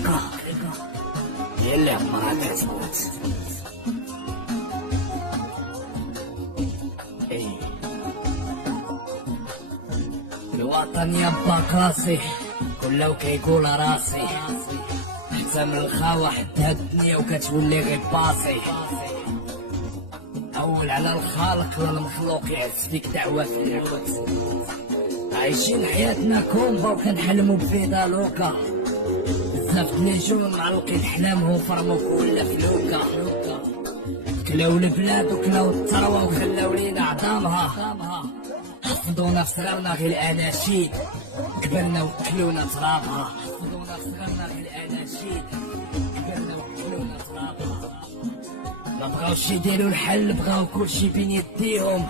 حقيقة هي اللي عمرها كتموت. الوطن يبا قاسي كله كيقول راسي، حتى من الخاوة حتى هاد الدنيا وكتولي غير باصي. أول على الخالق لا المخلوق يعز فيك دعوة في الموت. عايشين حياتنا كومبا وكنحلمو بفيدالوكا، بزاف دنيجون معلقين حلامهم فرمو كل فلوكا. كلاو البلاد وكلاو الثروة وخلاو لينا عظامها، حفظونا في صغرنا غير الاناشيد كبرنا وكلونا ترابها. حفظونا في صغرنا غير الاناشيد كبرنا وكلونا ترابها. ما بغاوش يديروا الحل، بغاو كلشي بين يديهم.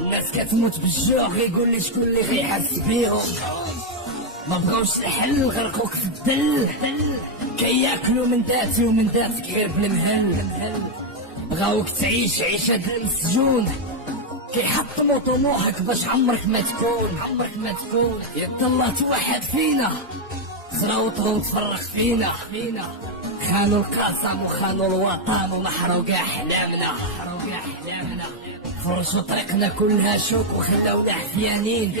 الناس كتموت بالجوع غيقول لي شكون اللي غيحس بيهم. ما بغاوش الحل غرقوك في الدل، كياكلوا من داتي ومن داتك غير بالمهل. بغاوك تعيش عيشة المسجون، كيحطموا طموحك باش عمرك ما تكون. يلا توحد فينا، زراوطهم تفرغ فينا. خانوا القسم وخانوا الوطن ومحروا كاع احلامنا. فرشوا طريقنا كلها شوك وخلاونا حفيانين.